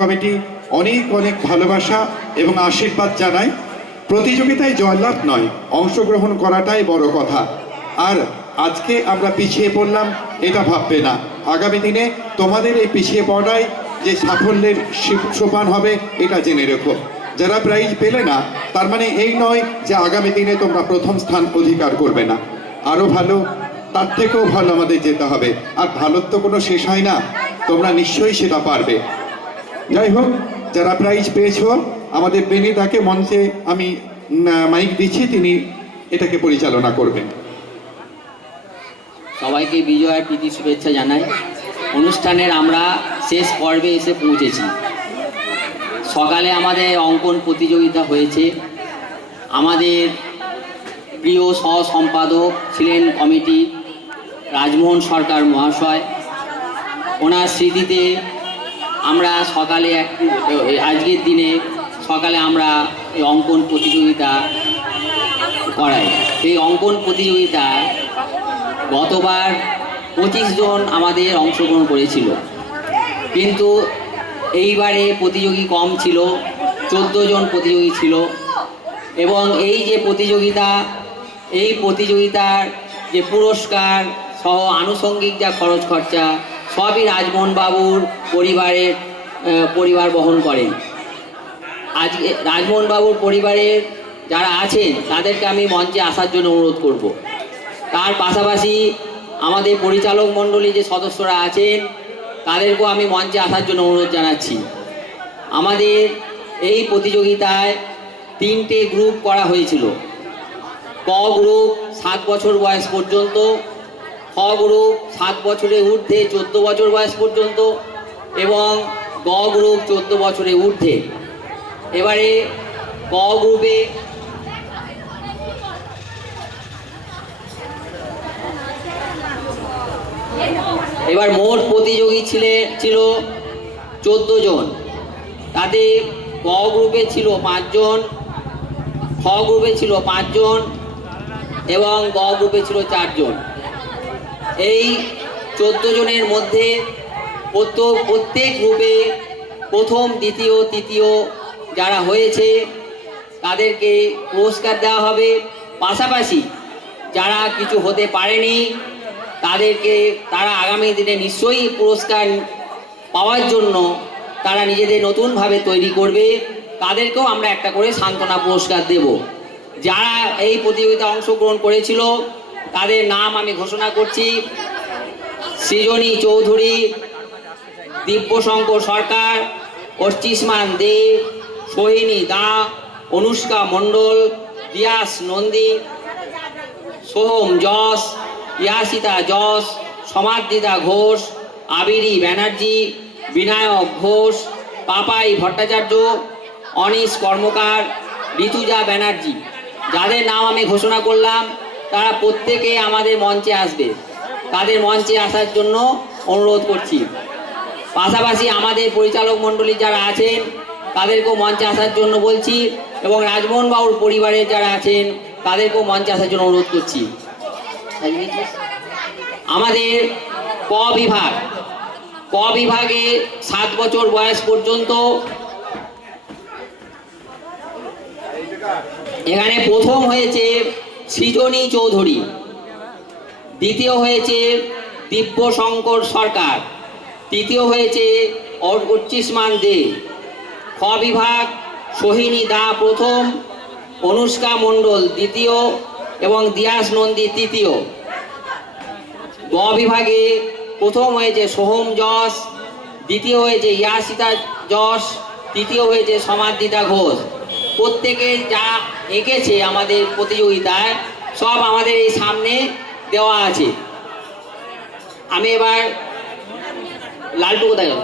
Committee অনেক অনেক ভালোবাসা এবং আশীর্বাদ জানায়। প্রতিযোগিতায় জয়লাভ নয়, অংশগ্রহণ করাটাই বড় কথা। আর আজকে আমরা পিছিয়ে পড়লাম এটা ভাববে না, আগামী দিনে তোমাদের এই পিছিয়ে পড়াই যে সাফল্যের সোপান হবে এটা জেনে রেখো। যারা প্রাইজ পেলে না তার মানে এই নয় যে আগামী দিনে তোমরা প্রথম স্থান অধিকার করবে না। আরও ভালো, তার থেকেও ভালো আমাদের যেতে হবে। আর ভালোর তো কোনো শেষ হয় না, তোমরা নিশ্চয়ই সেটা পারবে। যাই হোক, যারা প্রাইজ পেয়েছো, আমাদের বেনিদাকে মঞ্চে আমি মাইক দিচ্ছি, তিনি এটাকে পরিচালনা করবেন। সবাইকে বিজয়ার প্রীতি শুভেচ্ছা জানাই। অনুষ্ঠানের আমরা শেষ পর্বে এসে পৌঁছেছি। সকালে আমাদের অঙ্কন প্রতিযোগিতা হয়েছে। আমাদের প্রিয় সহ সম্পাদক ছিলেন কমিটি রাজমোহন সরকার মহাশয়। ওনার স্মৃতিতে আমরা সকালে আজকের দিনে সকালে আমরা এই অঙ্কন প্রতিযোগিতা করাই। এই অঙ্কন প্রতিযোগিতা গতবার 25 জন আমাদের অংশগ্রহণ করেছিল, কিন্তু এইবারে প্রতিযোগী কম ছিল, 14 জন প্রতিযোগী ছিল। এবং এই যে প্রতিযোগিতা, এই প্রতিযোগিতার যে পুরস্কার সহ আনুষঙ্গিক যা খরচ খরচা সবই রাজমোহন বাবুর পরিবার বহন করেন। আজকে রাজমোহন বাবুর পরিবারের যারা আছেন তাদেরকে আমি মঞ্চে আসার জন্য অনুরোধ করব। তার পাশাপাশি আমাদের পরিচালক মণ্ডলী যে সদস্যরা আছেন তাদেরকেও আমি মঞ্চে আসার জন্য অনুরোধ জানাচ্ছি। আমাদের এই প্রতিযোগিতায় 3টে গ্রুপ করা হয়েছিল। ক গ্রুপ 7 বছর বয়স পর্যন্ত, খ গ্রুপ 7 বছরের ঊর্ধ্বে 14 বছর বয়স পর্যন্ত এবং গ গ্রুপ 14 বছরের ঊর্ধ্বে। এবারে ক গ্রুপে এবার মোট প্রতিযোগী ছিল 14 জন। তাতে ক গ্রুপে ছিল 5 জন, খ গ্রুপে ছিল 5 জন এবং গ গ্রুপে ছিল 4 জন। এই 14 জনের মধ্যে প্রত্যেক গ্রুপে প্রথম, দ্বিতীয়, তৃতীয় যারা হয়েছে তাদেরকে পুরস্কার দেওয়া হবে। পাশাপাশি যারা কিছু হতে পারেনি তারা আগামী দিনে নিশ্চয়ই পুরস্কার পাওয়ার জন্য তারা নিজেদের নতুনভাবে তৈরি করবে, তাদেরকেও আমরা একটা করে সান্ত্বনা পুরস্কার দেব। যারা এই প্রতিযোগিতায় অংশগ্রহণ করেছিল তাদের নাম আমি ঘোষণা করছি: সৃজনী চৌধুরী, দিব্যশঙ্কর সরকার, অর্চিষ্মান দে, সোহিনী দা, অনুষ্কা মণ্ডল, দিয়াস নন্দী, সোহম যশ, ইয়াসিতা যশ, সমাদ্রিতা ঘোষ, আবিরি ব্যানার্জি, বিনায়ক ঘোষ, পাপাই ভট্টাচার্য, অনিশ কর্মকার, ঋতুজা ব্যানার্জি। যাদের নাম আমি ঘোষণা করলাম তারা প্রত্যেকে আমাদের মঞ্চে আসবে, তাদের মঞ্চে আসার জন্য অনুরোধ করছি। পাশাপাশি আমাদের পরিচালক মণ্ডলী যারা আছেন তাদেরকেও মঞ্চে আসার জন্য বলছি এবং রাজমোহন বাবুর পরিবারের যারা আছেন তাদেরকেও মঞ্চে আসার জন্য অনুরোধ করছি। আমাদের ক বিভাগে 7 বছর বয়স পর্যন্ত। এখানে প্রথম হয়েছে সৃজনী চৌধুরী, দ্বিতীয় হয়েছে দিব্যশঙ্কর সরকার, তৃতীয় হয়েছে অর্চিষ্মান দে। খ বিভাগ সোহিনী দা প্রথম, অনুষ্কা মণ্ডল দ্বিতীয় এবং দিয়াস নন্দী তৃতীয়। গ বিভাগে প্রথম হয়েছে সোহম যশ, দ্বিতীয় হয়েছে ইয়াসিতা যশ, তৃতীয় হয়েছে সমাদ্রিতা ঘোষ। প্রত্যেকে যা এঁকেছে আমাদের প্রতিযোগিতায় সব আমাদের এই সামনে দেওয়া আছে। আমি এবার লালটু কোথায় গেল?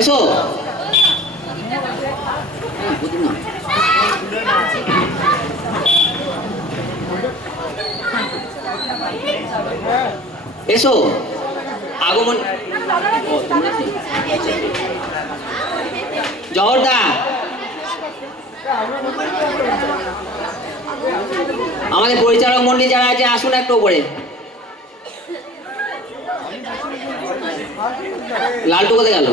এসো। এসো আগমন। জহরদা, আমাদের পরিচালক মন্ডলী যারা আছে আসুন একটু উপরে। লালটু কোথায় গেল?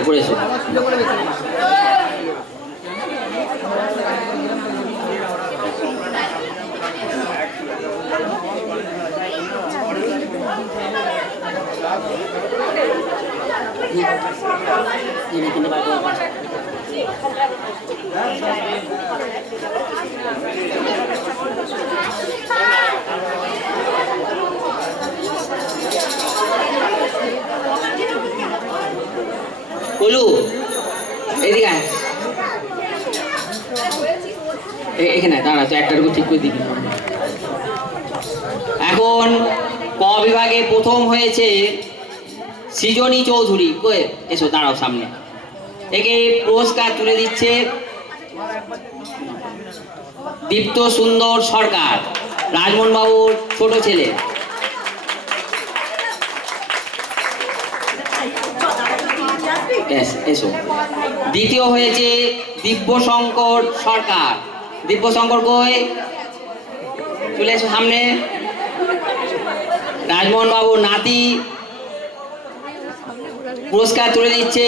উপরে এসো। বলু এদিকে আয়। এখানে দাঁড়া, তো একটার উপর ঠিক করে দিবি। এখন ক বিভাগে প্রথম হয়েছে সৃজনী চৌধুরী। কই এসো, দাঁড়াও সামনে। একে পুরস্কার তুলে দিচ্ছে দীপ্ত সুন্দর সরকার, রাজমোহন বাবুর ছোট ছেলে। এসো। দ্বিতীয় হয়েছে দিব্যশঙ্কর সরকার। দিব্যশঙ্কর কই, চলে এসো সামনে। রাজমোহন বাবুর নাতি, পুরস্কার তুলে দিচ্ছে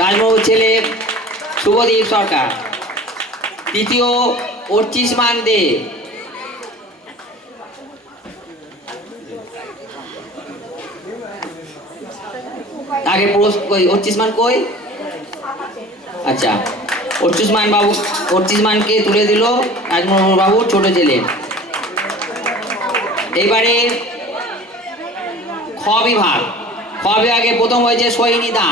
রাজমোহন ছেলে শুভদীপ সরকার। তৃতীয় অর্চিষ্মান দে। তাকে অর্চিষ্মান কই? আচ্ছা, অর্চিষ্মানকে তুলে দিল রাজমোহন বাবুর ছোট ছেলে। এইবারে খ বিভাগ। খ বিভাগে প্রথম হয়েছে সৈনী দা।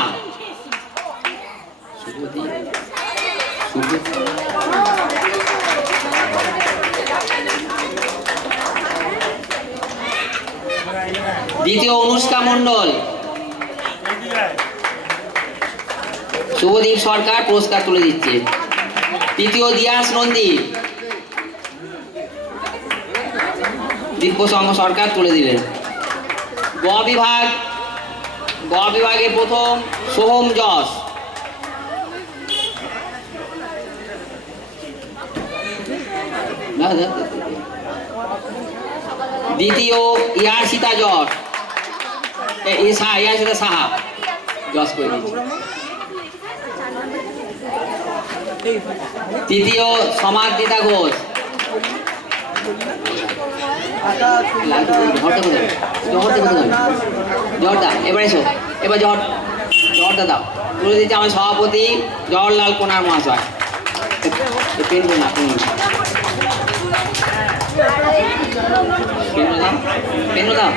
দ্বিতীয় অনুষ্কা মণ্ডল। শুভদীপ সরকার পুরস্কার তুলে দিচ্ছে। তৃতীয় দিয়াস নন্দী। দিব্যশঙ্কর সরকার তুলে দিলেন। গ বিভাগে প্রথম সোহম যশ। দ্বিতীয় ইয়াসিতা যশ। ইয়াসিতা সাহা যশ করে দিচ্ছে। তৃতীয় সমাদৃতা ঘোষ। জহরদা এবার এসো। এবার জহরদা দাও। তুলে দিচ্ছে আমার সভাপতি জওহরলাল কোনার মহাশয়। পেন দাও,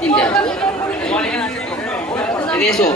তিনটা এসো।